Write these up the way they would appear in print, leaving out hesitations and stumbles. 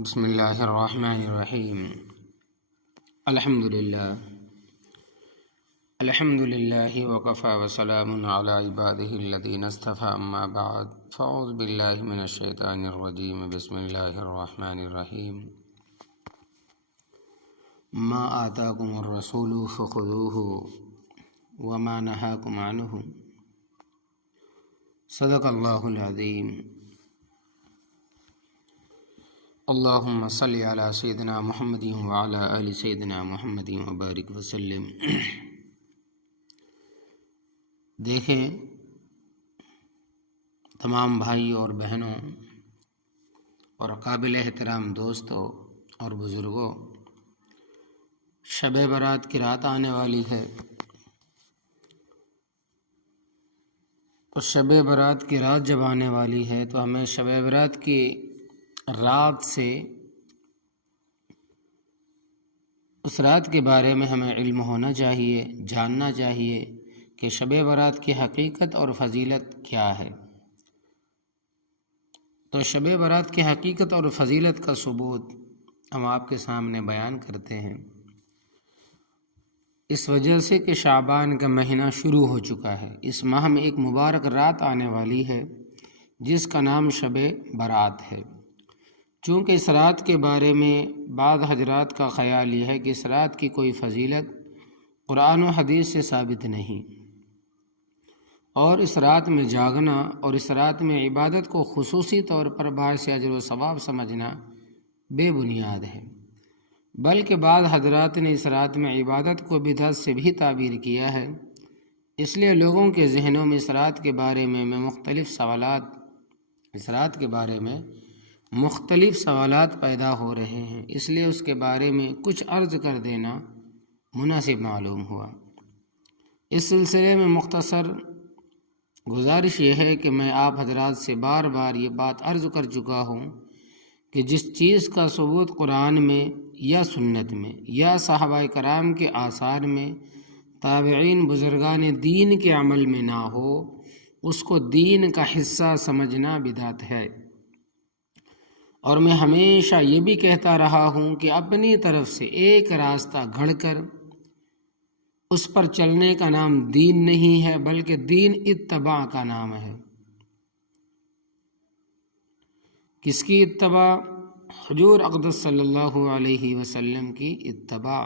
بسم اللہ الرحمن الرحیم الحمد للہ وکفی وسلام علی عبادہ الذین اصطفی اما بعد فاعوذ باللہ من الشیطان الرجیم بسم اللہ الرحمن الرحیم ما آتاکم الرسول فخذوہ وما نہاکم عنہ صدق اللہ العظیم اللہم صلی علی سیدنا محمد وعلی آل سیدنا محمد وبارک وسلم۔ دیکھیں تمام بھائی اور بہنوں اور قابل احترام دوستوں اور بزرگوں، شب برات کی رات آنے والی ہے، اور شب برات کی رات جب آنے والی ہے تو ہمیں شب برات کی رات سے اس رات کے بارے میں ہمیں علم ہونا چاہیے، جاننا چاہیے کہ شب برات کی حقیقت اور فضیلت کیا ہے۔ تو شب برات کی حقیقت اور فضیلت کا ثبوت ہم آپ کے سامنے بیان کرتے ہیں، اس وجہ سے کہ شعبان کا مہینہ شروع ہو چکا ہے۔ اس ماہ میں ایک مبارک رات آنے والی ہے جس کا نام شب برات ہے۔ چونکہ اس رات کے بارے میں بعض حضرات کا خیال یہ ہے کہ اس رات کی کوئی فضیلت قرآن و حدیث سے ثابت نہیں، اور اس رات میں جاگنا اور اس رات میں عبادت کو خصوصی طور پر باعث اجر و ثواب سمجھنا بے بنیاد ہے، بلکہ بعض حضرات نے اس رات میں عبادت کو بدعت سے بھی تعبیر کیا ہے۔ اس لیے لوگوں کے ذہنوں میں اس رات کے بارے میں مختلف سوالات پیدا ہو رہے ہیں، اس لیے اس کے بارے میں کچھ عرض کر دینا مناسب معلوم ہوا۔ اس سلسلے میں مختصر گزارش یہ ہے کہ میں آپ حضرات سے بار بار یہ بات عرض کر چکا ہوں کہ جس چیز کا ثبوت قرآن میں یا سنت میں یا صحابہ کرام کے آثار میں، تابعین بزرگان دین کے عمل میں نہ ہو، اس کو دین کا حصہ سمجھنا بدعت ہے۔ اور میں ہمیشہ یہ بھی کہتا رہا ہوں کہ اپنی طرف سے ایک راستہ گھڑ کر اس پر چلنے کا نام دین نہیں ہے، بلکہ دین اتباع کا نام ہے۔ کس کی اتباع؟ حضور اقدس صلی اللہ علیہ وسلم کی اتباع،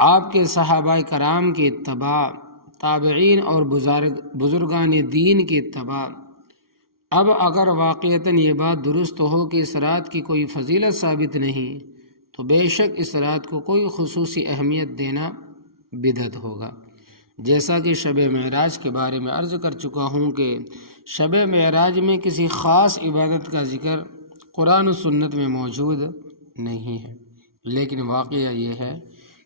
آپ کے صحابہ کرام کی اتباع، تابعین اور بزرگان دین کی اتباع۔ اب اگر واقعتاً یہ بات درست ہو کہ اس رات کی کوئی فضیلت ثابت نہیں، تو بے شک اس رات کو کوئی خصوصی اہمیت دینا بدعت ہوگا۔ جیسا کہ شب معراج کے بارے میں عرض کر چکا ہوں کہ شب معراج میں کسی خاص عبادت کا ذکر قرآن و سنت میں موجود نہیں ہے، لیکن واقعہ یہ ہے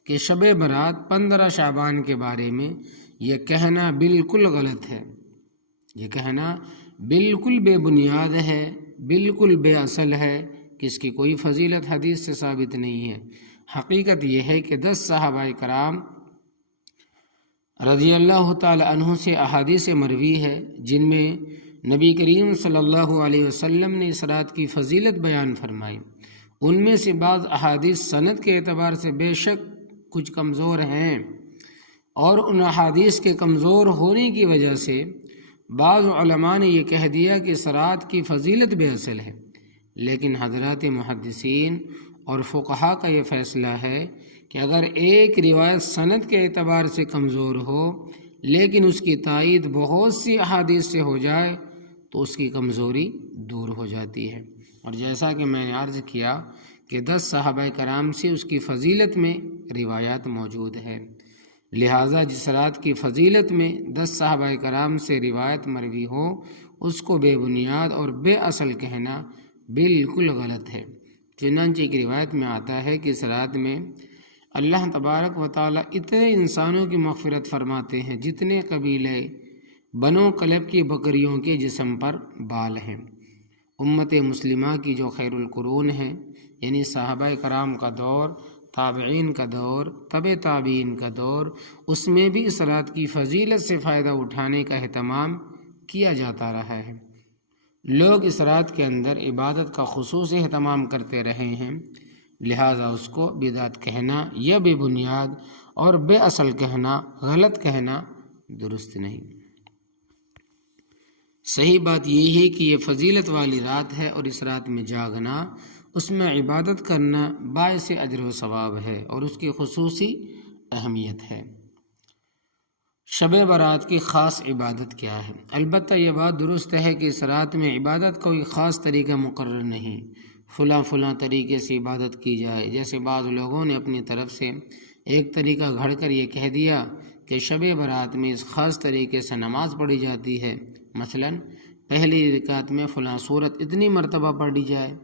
کہ شب برات 15 شعبان کے بارے میں یہ کہنا بالکل غلط ہے، یہ کہنا بالکل بے بنیاد ہے، بالکل بے اصل ہے کہ اس کی کوئی فضیلت حدیث سے ثابت نہیں ہے۔ حقیقت یہ ہے کہ 10 صحابہ کرام رضی اللہ تعالی عنہ سے احادیث مروی ہے جن میں نبی کریم صلی اللہ علیہ وسلم نے اس رات کی فضیلت بیان فرمائی۔ ان میں سے بعض احادیث سند کے اعتبار سے بے شک کچھ کمزور ہیں، اور ان احادیث کے کمزور ہونے کی وجہ سے بعض علماء نے یہ کہہ دیا کہ اس رات کی فضیلت بے اصل ہے، لیکن حضرات محدثین اور فقہاء کا یہ فیصلہ ہے کہ اگر ایک روایت سند کے اعتبار سے کمزور ہو لیکن اس کی تائید بہت سی احادیث سے ہو جائے تو اس کی کمزوری دور ہو جاتی ہے۔ اور جیسا کہ میں نے عرض کیا کہ 10 صحابہ کرام سے اس کی فضیلت میں روایات موجود ہے، لہٰذا جس رات کی فضیلت میں 10 صحابہ کرام سے روایت مروی ہو، اس کو بے بنیاد اور بے اصل کہنا بالکل غلط ہے۔ چنانچہ ایک روایت میں آتا ہے کہ اس رات میں اللہ تبارک و تعالیٰ اتنے انسانوں کی مغفرت فرماتے ہیں جتنے قبیلے بنو کلب کی بکریوں کے جسم پر بال ہیں۔ امت مسلمہ کی جو خیر القرون ہیں، یعنی صحابہ کرام کا دور، تابعین کا دور، تبع تابعین کا دور، اس میں بھی اس رات کی فضیلت سے فائدہ اٹھانے کا اہتمام کیا جاتا رہا ہے۔ لوگ اس رات کے اندر عبادت کا خصوصی اہتمام کرتے رہے ہیں، لہٰذا اس کو بدعت کہنا یا بے بنیاد اور بے اصل کہنا، غلط کہنا درست نہیں۔ صحیح بات یہ ہے کہ یہ فضیلت والی رات ہے اور اس رات میں جاگنا، اس میں عبادت کرنا باعث اجر و ثواب ہے اور اس کی خصوصی اہمیت ہے۔ شب برات کی خاص عبادت کیا ہے؟ البتہ یہ بات درست ہے کہ اس رات میں عبادت کا کوئی خاص طریقہ مقرر نہیں، فلاں طریقے سے عبادت کی جائے۔ جیسے بعض لوگوں نے اپنی طرف سے ایک طریقہ گھڑ کر یہ کہہ دیا کہ شب برات میں اس خاص طریقے سے نماز پڑھی جاتی ہے، مثلا پہلی رکعت میں فلاں صورت اتنی مرتبہ پڑھی جائے،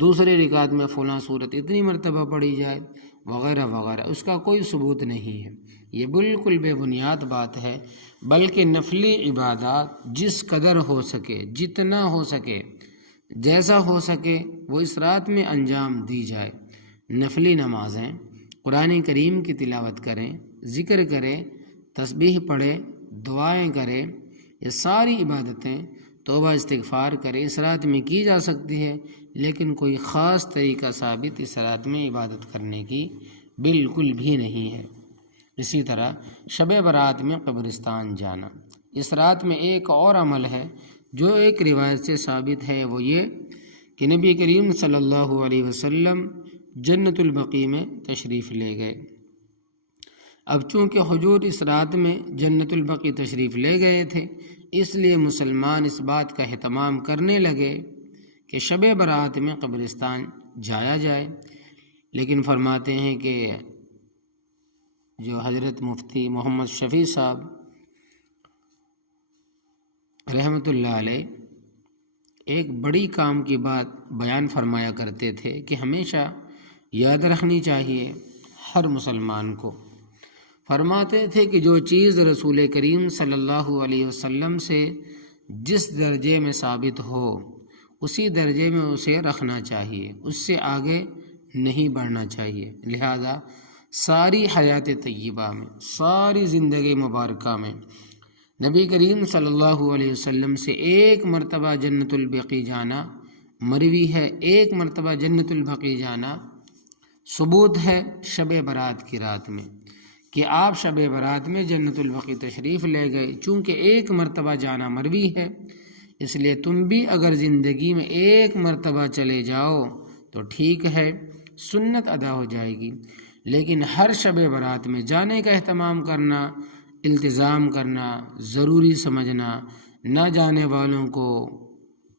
دوسری رکعت میں فلاں صورت اتنی مرتبہ پڑھی جائے، وغیرہ وغیرہ۔ اس کا کوئی ثبوت نہیں ہے، یہ بالکل بے بنیاد بات ہے۔ بلکہ نفلی عبادات جس قدر ہو سکے، جتنا ہو سکے، جیسا ہو سکے وہ اس رات میں انجام دی جائے۔ نفلی نمازیں، قرآن کریم کی تلاوت کریں، ذکر کریں، تسبیح پڑھیں، دعائیں کریں، یہ ساری عبادتیں توبہ استغفار کریں اس رات میں کی جا سکتی ہے، لیکن کوئی خاص طریقہ ثابت اس رات میں عبادت کرنے کی بالکل بھی نہیں ہے۔ اسی طرح شب برات میں قبرستان جانا، اس رات میں ایک اور عمل ہے جو ایک روایت سے ثابت ہے، وہ یہ کہ نبی کریم صلی اللہ علیہ وسلم جنت البقیع میں تشریف لے گئے۔ اب چونکہ حضور اس رات میں جنت البقیع تشریف لے گئے تھے، اس لیے مسلمان اس بات کا اہتمام کرنے لگے کہ شب برات میں قبرستان جایا جائے۔ لیکن فرماتے ہیں کہ جو حضرت مفتی محمد شفیع صاحب رحمۃ اللہ علیہ ایک بڑی کام کی بات بیان فرمایا کرتے تھے کہ ہمیشہ یاد رکھنی چاہیے ہر مسلمان کو۔ فرماتے تھے کہ جو چیز رسول کریم صلی اللہ علیہ وسلم سے جس درجے میں ثابت ہو اسی درجے میں اسے رکھنا چاہیے، اس سے آگے نہیں بڑھنا چاہیے۔ لہذا ساری حیات طیبہ میں، ساری زندگی مبارکہ میں نبی کریم صلی اللہ علیہ وسلم سے ایک مرتبہ جنت البقیع جانا مروی ہے، ایک مرتبہ جنت البقیع جانا ثبوت ہے شب برات کی رات میں، کہ آپ شب برات میں جنت البقیع تشریف لے گئے۔ چونکہ ایک مرتبہ جانا مروی ہے، اس لیے تم بھی اگر زندگی میں ایک مرتبہ چلے جاؤ تو ٹھیک ہے، سنت ادا ہو جائے گی۔ لیکن ہر شب برات میں جانے کا اہتمام کرنا، التزام کرنا، ضروری سمجھنا، نہ جانے والوں کو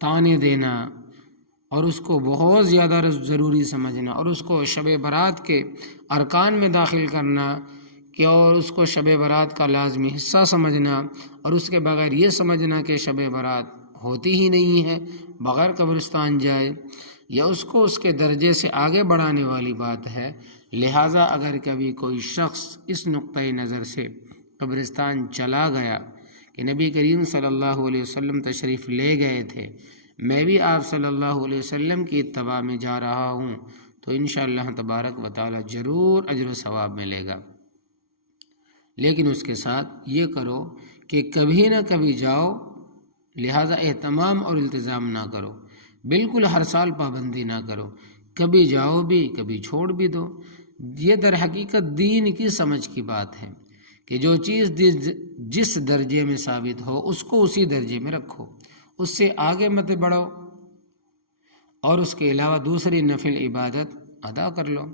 طعنے دینا اور اس کو بہت زیادہ ضروری سمجھنا اور اس کو شب برات کے ارکان میں داخل کرنا کہ اور اس کو شب برات کا لازمی حصہ سمجھنا، اور اس کے بغیر یہ سمجھنا کہ شب برات ہوتی ہی نہیں ہے بغیر قبرستان جائے، یا اس کو اس کے درجے سے آگے بڑھانے والی بات ہے۔ لہٰذا اگر کبھی کوئی شخص اس نقطۂ نظر سے قبرستان چلا گیا کہ نبی کریم صلی اللہ علیہ وسلم تشریف لے گئے تھے، میں بھی آپ صلی اللہ علیہ وسلم کی اتباع میں جا رہا ہوں، تو انشاءاللہ تبارک و تعالی ضرور اجر و ثواب ملے گا۔ لیکن اس کے ساتھ یہ کرو کہ کبھی نہ کبھی جاؤ، لہٰذا اہتمام اور التزام نہ کرو، بالکل ہر سال پابندی نہ کرو، کبھی جاؤ بھی کبھی چھوڑ بھی دو۔ یہ در حقیقت دین کی سمجھ کی بات ہے کہ جو چیز جس درجے میں ثابت ہو اس کو اسی درجے میں رکھو، اس سے آگے مت بڑھو، اور اس کے علاوہ دوسری نفل عبادت ادا کر لو۔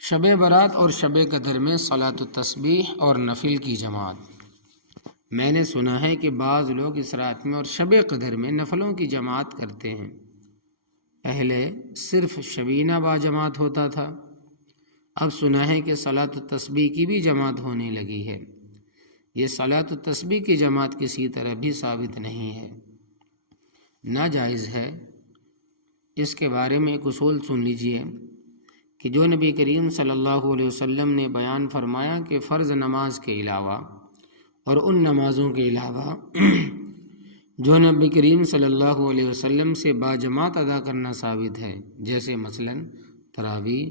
شب برات اور شب قدر میں صلاۃ التسبیح اور نفل کی جماعت۔ میں نے سنا ہے کہ بعض لوگ اس رات میں اور شب قدر میں نفلوں کی جماعت کرتے ہیں۔ پہلے صرف شبینہ با جماعت ہوتا تھا، اب سنا ہے کہ صلاۃ التسبیح کی بھی جماعت ہونے لگی ہے۔ یہ صلاۃ التسبیح کی جماعت کسی طرح بھی ثابت نہیں ہے، ناجائز ہے۔ اس کے بارے میں ایک اصول سن لیجئے کہ جو نبی کریم صلی اللہ علیہ وسلم نے بیان فرمایا کہ فرض نماز کے علاوہ اور ان نمازوں کے علاوہ جو نبی کریم صلی اللہ علیہ وسلم سے باجماعت ادا کرنا ثابت ہے، جیسے مثلا تراویح،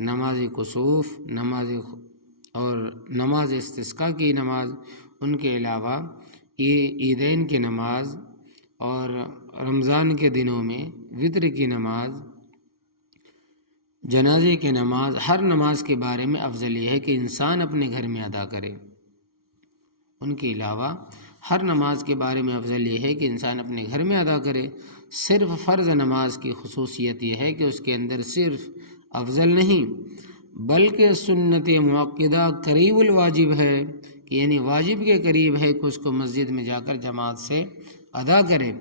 نماز کسوف، نماز استسقاء کی نماز، ان کے علاوہ عیدین کی نماز، اور رمضان کے دنوں میں وطر کی نماز، جنازے کی نماز، ہر نماز کے بارے میں افضل یہ ہے کہ انسان اپنے گھر میں ادا کرے۔ ان کے علاوہ ہر نماز کے بارے میں افضل یہ ہے کہ انسان اپنے گھر میں ادا کرے۔ صرف فرض نماز کی خصوصیت یہ ہے کہ اس کے اندر صرف افضل نہیں بلکہ سنت مؤکدہ قریب الواجب ہے، کہ یعنی واجب کے قریب ہے کہ اس کو مسجد میں جا کر جماعت سے ادا کرے۔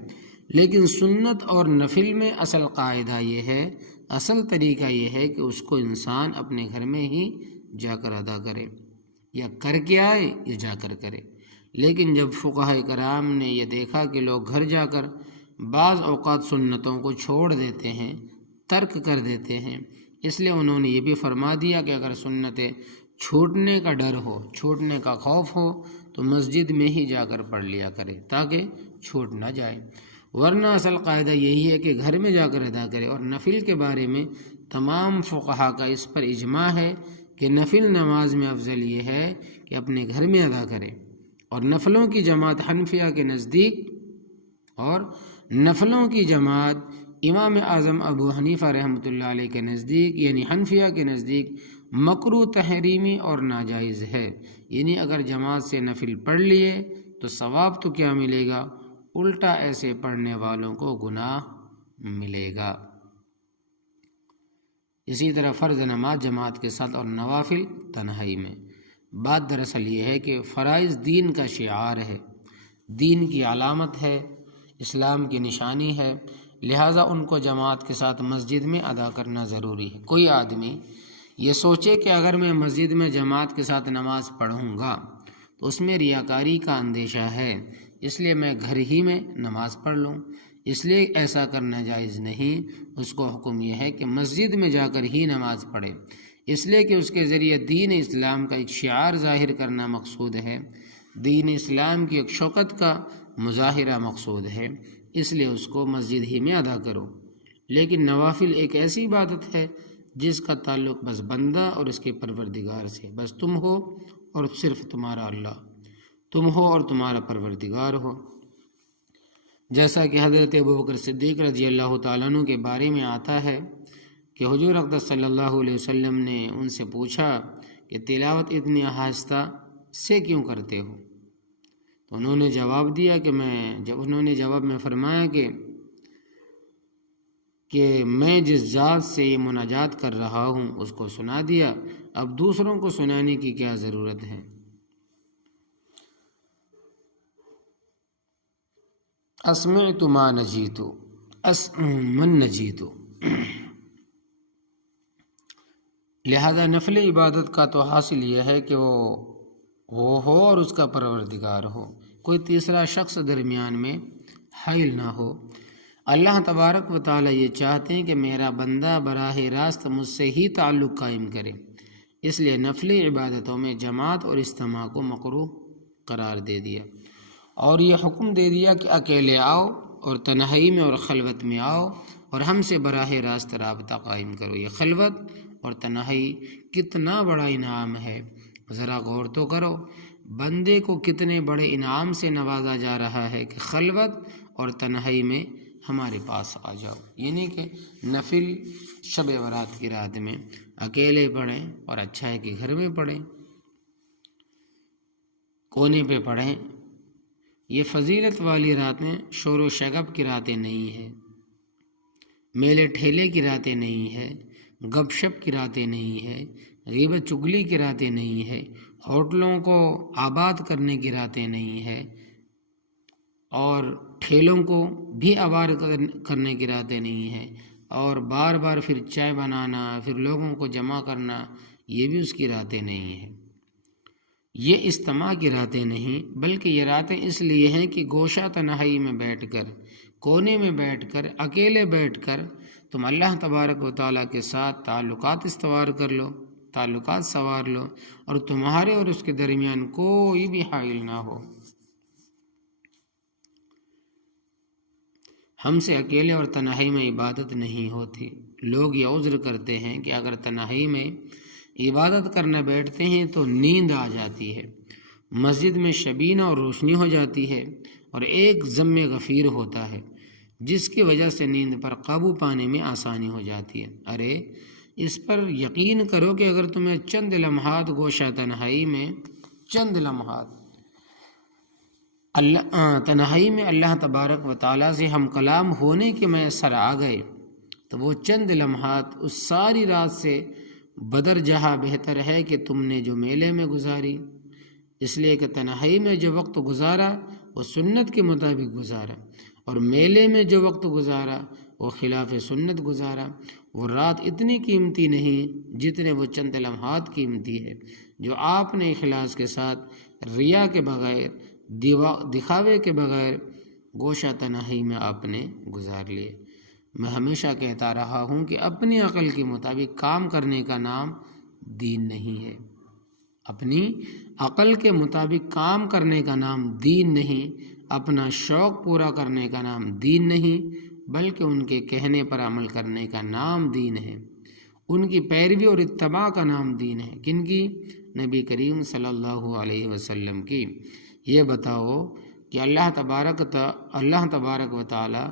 لیکن سنت اور نفل میں اصل قاعدہ یہ ہے، اصل طریقہ یہ ہے کہ اس کو انسان اپنے گھر میں ہی جا کر ادا کرے، یا کر کے آئے یا جا کر کرے۔ لیکن جب فقہاء کرام نے یہ دیکھا کہ لوگ گھر جا کر بعض اوقات سنتوں کو چھوڑ دیتے ہیں، ترک کر دیتے ہیں، اس لیے انہوں نے یہ بھی فرما دیا کہ اگر سنتیں چھوٹنے کا ڈر ہو، چھوٹنے کا خوف ہو تو مسجد میں ہی جا کر پڑھ لیا کرے تاکہ چھوٹ نہ جائے، ورنہ اصل قاعدہ یہی ہے کہ گھر میں جا کر ادا کرے۔ اور نفل کے بارے میں تمام فقہا کا اس پر اجماع ہے کہ نفل نماز میں افضل یہ ہے کہ اپنے گھر میں ادا کرے۔ اور نفلوں کی جماعت حنفیہ کے نزدیک، اور نفلوں کی جماعت امام اعظم ابو حنیفہ رحمۃ اللہ علیہ کے نزدیک، یعنی حنفیہ کے نزدیک مکروہ تحریمی اور ناجائز ہے۔ یعنی اگر جماعت سے نفل پڑھ لیے تو ثواب تو کیا ملے گا، الٹا ایسے پڑھنے والوں کو گناہ ملے گا۔ اسی طرح فرض نماز جماعت کے ساتھ اور نوافل تنہائی میں۔ بات دراصل یہ ہے کہ فرائض دین کا شعار ہے، دین کی علامت ہے، اسلام کی نشانی ہے، لہٰذا ان کو جماعت کے ساتھ مسجد میں ادا کرنا ضروری ہے۔ کوئی آدمی یہ سوچے کہ اگر میں مسجد میں جماعت کے ساتھ نماز پڑھوں گا تو اس میں ریاکاری کا اندیشہ ہے، اس لیے میں گھر ہی میں نماز پڑھ لوں، اس لیے ایسا کرنا جائز نہیں۔ اس کو حکم یہ ہے کہ مسجد میں جا کر ہی نماز پڑھے، اس لیے کہ اس کے ذریعے دین اسلام کا ایک شعار ظاہر کرنا مقصود ہے، دین اسلام کی ایک شوکت کا مظاہرہ مقصود ہے، اس لیے اس کو مسجد ہی میں ادا کرو۔ لیکن نوافل ایک ایسی عبادت ہے جس کا تعلق بس بندہ اور اس کے پروردگار سے، بس تم ہو اور صرف تمہارا اللہ، تم ہو اور تمہارا پروردگار ہو۔ جیسا کہ حضرت ابوبکر صدیق رضی اللہ تعالیٰ عنہ کے بارے میں آتا ہے کہ حضور اقدس صلی اللہ علیہ وسلم نے ان سے پوچھا کہ تلاوت اتنی آہستہ سے کیوں کرتے ہو؟ تو انہوں نے جواب دیا کہ انہوں نے جواب میں فرمایا کہ میں جس ذات سے یہ مناجات کر رہا ہوں اس کو سنا دیا، اب دوسروں کو سنانے کی کیا ضرورت ہے۔ اسمعت ما نجیت من نجیت۔ لہذا نفل عبادت کا تو حاصل یہ ہے کہ وہ ہو اور اس کا پروردگار ہو، کوئی تیسرا شخص درمیان میں حائل نہ ہو۔ اللہ تبارک و تعالی یہ چاہتے ہیں کہ میرا بندہ براہ راست مجھ سے ہی تعلق قائم کرے، اس لیے نفلی عبادتوں میں جماعت اور اجتماع کو مکروہ قرار دے دیا، اور یہ حکم دے دیا کہ اکیلے آؤ اور تنہائی میں اور خلوت میں آؤ اور ہم سے براہ راست رابطہ قائم کرو۔ یہ خلوت اور تنہائی کتنا بڑا انعام ہے، ذرا غور تو کرو، بندے کو کتنے بڑے انعام سے نوازا جا رہا ہے کہ خلوت اور تنہائی میں ہمارے پاس آ جاؤ، یعنی کہ نفل شب برات کی رات میں اکیلے پڑھیں، اور اچھا ہے کہ گھر میں پڑھیں، کونے پہ پڑھیں۔ یہ فضیلت والی راتیں شور و شغب کی راتیں نہیں ہیں، میلے ٹھیلے کی راتیں نہیں ہیں، گپ شپ کی راتیں نہیں ہیں، غیبت چگلی کی راتیں نہیں ہیں، ہوٹلوں کو آباد کرنے کی راتیں نہیں ہیں، اور ٹھیلوں کو بھی آباد کرنے کی راتیں نہیں ہیں، اور بار بار پھر چائے بنانا، پھر لوگوں کو جمع کرنا، یہ بھی اس کی راتیں نہیں ہیں۔ یہ اجتماع کی راتیں نہیں، بلکہ یہ راتیں اس لیے ہیں کہ گوشہ تنہائی میں بیٹھ کر، کونے میں بیٹھ کر، اکیلے بیٹھ کر تم اللہ تبارک و تعالیٰ کے ساتھ تعلقات استوار کر لو، تعلقات سنوار لو، اور تمہارے اور اس کے درمیان کوئی بھی حائل نہ ہو۔ ہم سے اکیلے اور تنہائی میں عبادت نہیں ہوتی۔ لوگ یہ عذر کرتے ہیں کہ اگر تنہائی میں عبادت کرنے بیٹھتے ہیں تو نیند آ جاتی ہے، مسجد میں شبینہ اور روشنی ہو جاتی ہے، اور ایک ضم غفیر ہوتا ہے جس کی وجہ سے نیند پر قابو پانے میں آسانی ہو جاتی ہے۔ ارے اس پر یقین کرو کہ اگر تمہیں چند لمحات گوشہ تنہائی میں اللہ تبارک و تعالیٰ سے ہم کلام ہونے کے میسر آ گئے تو وہ چند لمحات اس ساری رات سے بدر جہاں بہتر ہے کہ تم نے جو میلے میں گزاری، اس لیے کہ تنہائی میں جو وقت گزارا وہ سنت کے مطابق گزارا، اور میلے میں جو وقت گزارا وہ خلاف سنت گزارا۔ وہ رات اتنی قیمتی نہیں جتنے وہ چند لمحات قیمتی ہے جو آپ نے اخلاص کے ساتھ، ریا کے بغیر، دکھاوے کے بغیر گوشہ تنہائی میں آپ نے گزار لیے۔ میں ہمیشہ کہتا رہا ہوں کہ اپنی عقل کے مطابق کام کرنے کا نام دین نہیں ہے، اپنی عقل کے مطابق کام کرنے کا نام دین نہیں، اپنا شوق پورا کرنے کا نام دین نہیں، بلکہ ان کے کہنے پر عمل کرنے کا نام دین ہے، ان کی پیروی اور اتباع کا نام دین ہے۔ کن کی؟ نبی کریم صلی اللہ علیہ وسلم کی۔ یہ بتاؤ کہ اللہ تبارک و تعالی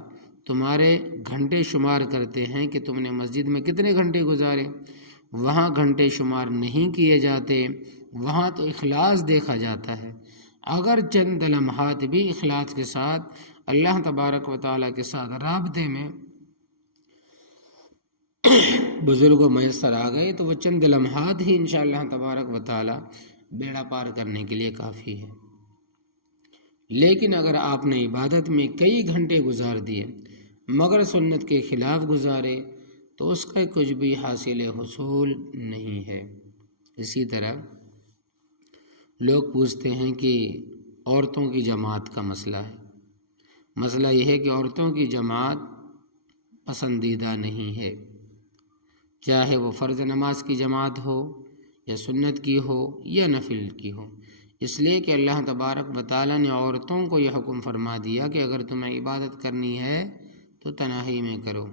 تمہارے گھنٹے شمار کرتے ہیں کہ تم نے مسجد میں کتنے گھنٹے گزارے، وہاں گھنٹے شمار نہیں کیے جاتے، وہاں تو اخلاص دیکھا جاتا ہے۔ اگر چند لمحات بھی اخلاص کے ساتھ اللہ تبارک و تعالیٰ کے ساتھ رابطے میں بزرگوں میسر آ گئے تو وہ چند لمحات ہی انشاءاللہ تبارک و تعالیٰ بیڑا پار کرنے کے لیے کافی ہے۔ لیکن اگر آپ نے عبادت میں کئی گھنٹے گزار دیے مگر سنت کے خلاف گزارے تو اس کا کچھ بھی حاصل حصول نہیں ہے۔ اسی طرح لوگ پوچھتے ہیں کہ عورتوں کی جماعت کا مسئلہ ہے۔ مسئلہ یہ ہے کہ عورتوں کی جماعت پسندیدہ نہیں ہے، چاہے وہ فرض نماز کی جماعت ہو یا سنت کی ہو یا نفل کی ہو، اس لیے کہ اللہ تبارک و تعالیٰ نے عورتوں کو یہ حکم فرما دیا کہ اگر تمہیں عبادت کرنی ہے تو تنہائی میں کرو،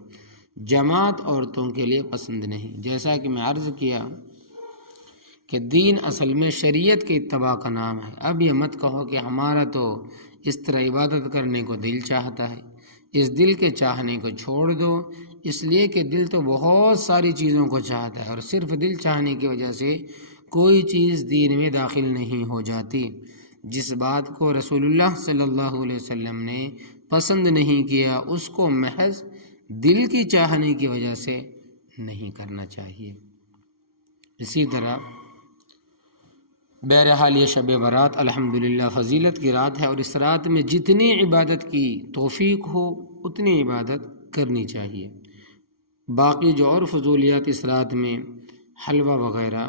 جماعت عورتوں کے لیے پسند نہیں۔ جیسا کہ میں عرض کیا کہ دین اصل میں شریعت کے اتباع کا نام ہے۔ اب یہ مت کہو کہ ہمارا تو اس طرح عبادت کرنے کو دل چاہتا ہے، اس دل کے چاہنے کو چھوڑ دو، اس لیے کہ دل تو بہت ساری چیزوں کو چاہتا ہے اور صرف دل چاہنے کی وجہ سے کوئی چیز دین میں داخل نہیں ہو جاتی۔ جس بات کو رسول اللہ صلی اللہ علیہ وسلم نے پسند نہیں کیا اس کو محض دل کی چاہنے کی وجہ سے نہیں کرنا چاہیے۔ اسی طرح بہرحال یہ شب برات الحمدللہ فضیلت کی رات ہے، اور اس رات میں جتنی عبادت کی توفیق ہو اتنی عبادت کرنی چاہیے۔ باقی جو اور فضولیات اس رات میں حلوہ وغیرہ،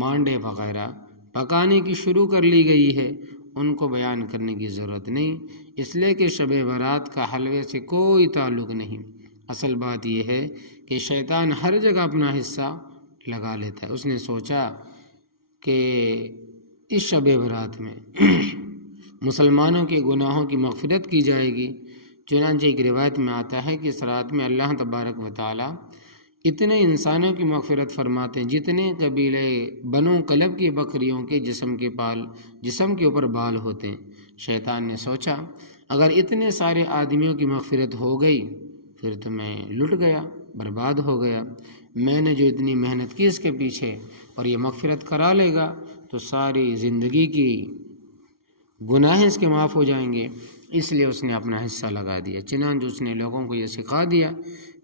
مانڈے وغیرہ پکانے کی شروع کر لی گئی ہے ان کو بیان کرنے کی ضرورت نہیں، اس لیے کہ شب برات کا حلوے سے کوئی تعلق نہیں۔ اصل بات یہ ہے کہ شیطان ہر جگہ اپنا حصہ لگا لیتا ہے۔ اس نے سوچا کہ اس شب برات میں مسلمانوں کے گناہوں کی مغفرت کی جائے گی، چنانچہ ایک روایت میں آتا ہے کہ اس رات میں اللہ تبارک و تعالی اتنے انسانوں کی مغفرت فرماتے ہیں جتنے قبیلے بنو کلب کی بکریوں کے جسم کے اوپر بال ہوتے ہیں۔ شیطان نے سوچا اگر اتنے سارے آدمیوں کی مغفرت ہو گئی پھر تو میں لٹ گیا، برباد ہو گیا، میں نے جو اتنی محنت کی اس کے پیچھے، اور یہ مغفرت کرا لے گا تو ساری زندگی کی گناہ اس کے معاف ہو جائیں گے۔ اس لیے اس نے اپنا حصہ لگا دیا، چنانچہ اس نے لوگوں کو یہ سکھا دیا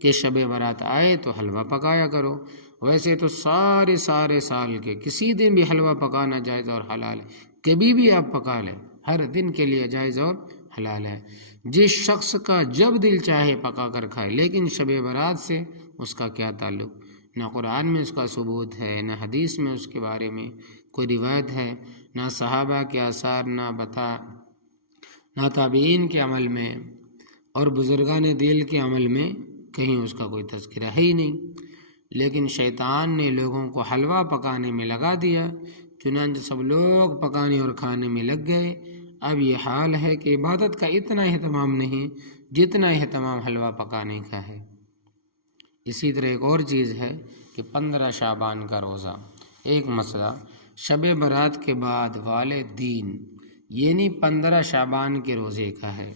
کہ شب برات آئے تو حلوہ پکایا کرو۔ ویسے تو سارے سال کے کسی دن بھی حلوہ پکانا جائز اور حلال ہے، کبھی بھی آپ پکا لیں، ہر دن کے لیے جائز اور حلال ہے۔ جس شخص کا جب دل چاہے پکا کر کھائے، لیکن شب برات سے اس کا کیا تعلق؟ نہ قرآن میں اس کا ثبوت ہے، نہ حدیث میں اس کے بارے میں کوئی روایت ہے، نہ صحابہ کے آثار، نہ تابعین کے عمل میں اور بزرگان دل کے عمل میں کہیں اس کا کوئی تذکرہ ہے ہی نہیں۔ لیکن شیطان نے لوگوں کو حلوہ پکانے میں لگا دیا، چنانچہ سب لوگ پکانے اور کھانے میں لگ گئے۔ اب یہ حال ہے کہ عبادت کا اتنا اہتمام نہیں جتنا اہتمام حلوہ پکانے کا ہے۔ اسی طرح ایک اور چیز ہے کہ 15 شعبان کا روزہ۔ ایک مسئلہ، شب برات کے بعد والے دین یعنی 15 شعبان کے روزے کا ہے،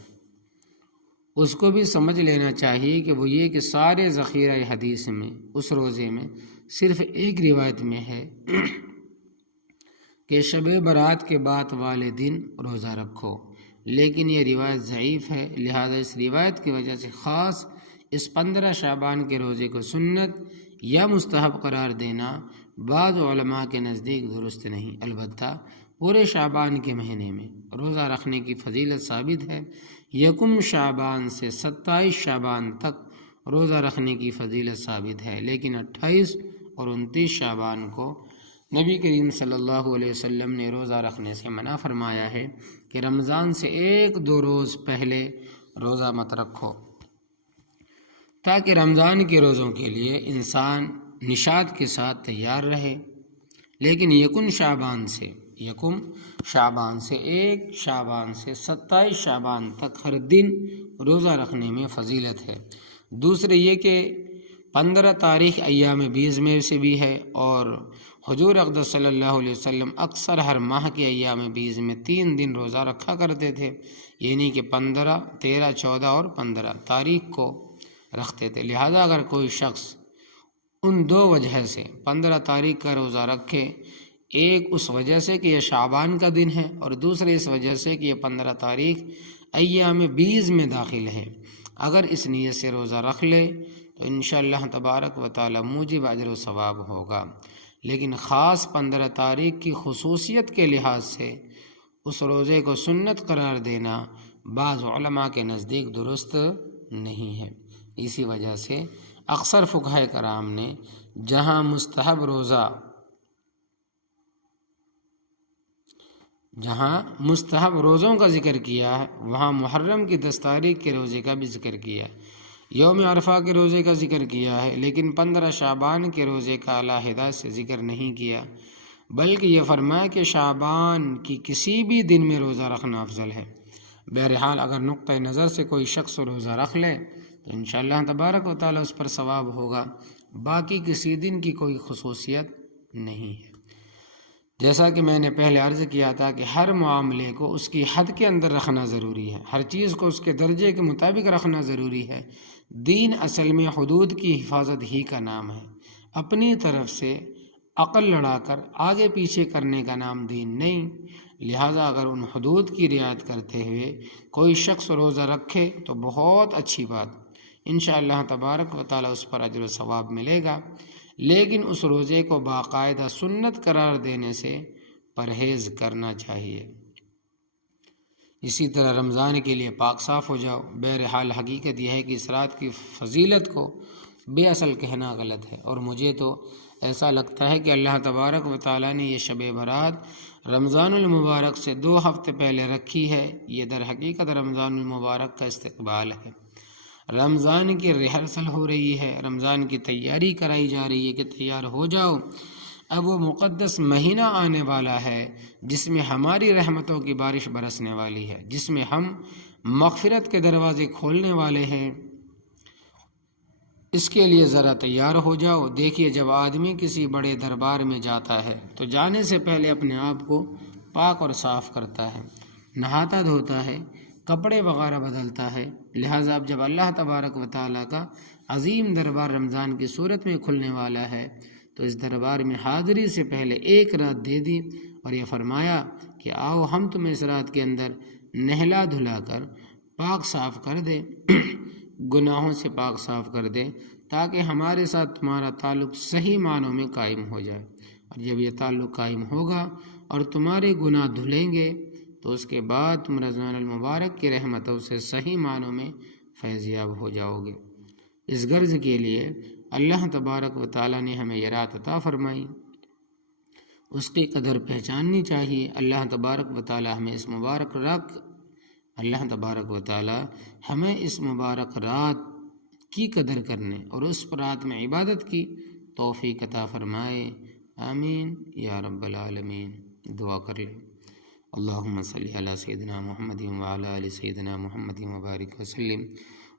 اس کو بھی سمجھ لینا چاہیے کہ وہ یہ کہ سارے ذخیرہ حدیث میں اس روزے میں صرف ایک روایت میں ہے کہ شب برات کے بعد والے دن روزہ رکھو، لیکن یہ روایت ضعیف ہے، لہذا اس روایت کی وجہ سے خاص اس 15 شعبان کے روزے کو سنت یا مستحب قرار دینا بعض علماء کے نزدیک درست نہیں۔ البتہ پورے شعبان کے مہینے میں روزہ رکھنے کی فضیلت ثابت ہے۔ یکم شعبان سے 27 شعبان تک روزہ رکھنے کی فضیلت ثابت ہے، لیکن 28 اور 29 شعبان کو نبی کریم صلی اللہ علیہ وسلم نے روزہ رکھنے سے منع فرمایا ہے کہ رمضان سے 1-2 روز پہلے روزہ مت رکھو، تاکہ رمضان کے روزوں کے لیے انسان نشاط کے ساتھ تیار رہے۔ لیکن یکم شعبان سے 1 شعبان سے 27 شعبان تک ہر دن روزہ رکھنے میں فضیلت ہے۔ دوسرے یہ کہ 15 تاریخ ایام بیز میں سے بھی ہے، اور حضور اقدس صلی اللہ علیہ وسلم اکثر ہر ماہ کے ایام بیز میں 3 دن روزہ رکھا کرتے تھے، یعنی کہ 15، 13، 14 اور 15 تاریخ کو رکھتے تھے۔ لہذا اگر کوئی شخص ان 2 وجہ سے 15 تاریخ کا روزہ رکھے، ایک اس وجہ سے کہ یہ شعبان کا دن ہے، اور دوسرے اس وجہ سے کہ یہ 15 تاریخ ایام بیز میں داخل ہے، اگر اس نیت سے روزہ رکھ لے تو انشاءاللہ تبارک و تعالی موجب اجر و ثواب ہوگا۔ لیکن خاص 15 تاریخ کی خصوصیت کے لحاظ سے اس روزے کو سنت قرار دینا بعض علماء کے نزدیک درست نہیں ہے۔ اسی وجہ سے اکثر فقہائے کرام نے جہاں مستحب روزوں کا ذکر کیا ہے، وہاں محرم کی 10 تاریخ کے روزے کا بھی ذکر کیا ہے، یوم عرفہ کے روزے کا ذکر کیا ہے، لیکن 15 شعبان کے روزے کا علیحدہ سے ذکر نہیں کیا، بلکہ یہ فرمایا کہ شعبان کی کسی بھی دن میں روزہ رکھنا افضل ہے۔ بہرحال اگر نقطہ نظر سے کوئی شخص روزہ رکھ لے تو انشاءاللہ تبارک و تعالی اس پر ثواب ہوگا، باقی کسی دن کی کوئی خصوصیت نہیں ہے۔ جیسا کہ میں نے پہلے عرض کیا تھا کہ ہر معاملے کو اس کی حد کے اندر رکھنا ضروری ہے، ہر چیز کو اس کے درجے کے مطابق رکھنا ضروری ہے۔ دین اصل میں حدود کی حفاظت ہی کا نام ہے، اپنی طرف سے عقل لڑا کر آگے پیچھے کرنے کا نام دین نہیں۔ لہٰذا اگر ان حدود کی رعایت کرتے ہوئے کوئی شخص روزہ رکھے تو بہت اچھی بات، انشاءاللہ تبارک و تعالی اس پر اجر و ثواب ملے گا، لیکن اس روزے کو باقاعدہ سنت قرار دینے سے پرہیز کرنا چاہیے۔ اسی طرح رمضان کے لیے پاک صاف ہو جاؤ۔ بہرحال حقیقت یہ ہے کہ اس رات کی فضیلت کو بے اصل کہنا غلط ہے، اور مجھے تو ایسا لگتا ہے کہ اللہ تبارک و تعالیٰ نے یہ شب برات رمضان المبارک سے 2 ہفتے پہلے رکھی ہے۔ یہ در حقیقت رمضان المبارک کا استقبال ہے، رمضان کی ریہرسل ہو رہی ہے، رمضان کی تیاری کرائی جا رہی ہے کہ تیار ہو جاؤ، اب وہ مقدس مہینہ آنے والا ہے جس میں ہماری رحمتوں کی بارش برسنے والی ہے، جس میں ہم مغفرت کے دروازے کھولنے والے ہیں۔ اس کے لیے ذرا تیار ہو جاؤ۔ دیکھیے، جب آدمی کسی بڑے دربار میں جاتا ہے تو جانے سے پہلے اپنے آپ کو پاک اور صاف کرتا ہے، نہاتا دھوتا ہے، کپڑے وغیرہ بدلتا ہے۔ لہٰذا اب جب اللہ تبارک و تعالیٰ کا عظیم دربار رمضان کی صورت میں کھلنے والا ہے تو اس دربار میں حاضری سے پہلے 1 رات دے دی، اور یہ فرمایا کہ آؤ ہم تمہیں اس رات کے اندر نہلا دھلا کر پاک صاف کر دیں، گناہوں سے پاک صاف کر دیں، تاکہ ہمارے ساتھ تمہارا تعلق صحیح معنوں میں قائم ہو جائے۔ اور جب یہ تعلق قائم ہوگا اور تمہارے گناہ دھلیں گے تو اس کے بعد تم رمضان المبارک کی رحمتوں سے صحیح معنوں میں فیضیاب ہو جاؤ گے۔ اس غرض کے لیے اللہ تبارک و تعالیٰ نے ہمیں یہ رات عطا فرمائی، اس کی قدر پہچاننی چاہیے۔ اللہ تبارک و تعالیٰ ہمیں اس مبارک رات کی قدر کرنے اور اس رات میں عبادت کی توفیق عطا فرمائے، آمین یا رب العالمین۔ دعا کر لیں۔ اللہم صلی علی سیدنا محمد وعلی آل سیدنا محمد وبارک وسلم۔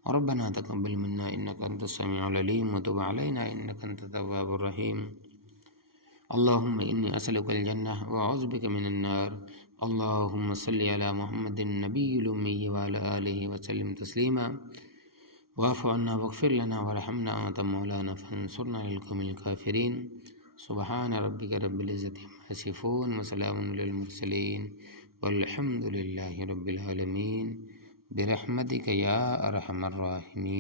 ربنا تقبل منا انک انت السمیع العلیم وتب علینا انک انت التواب الرحیم۔ اللہم انی اسألک الجنہ واعوذ بک من النار اللهم صل على محمد النبي الأمي وعلى آله وسلم تسليما واعف عنا واغفر لنا وارحمنا أنت مولانا فانصرنا على القوم الكافرين سبحان ربك رب العزة عما يصفون وسلام على المرسلين والحمد لله رب العالمين برحمتك يا أرحم الراحمين.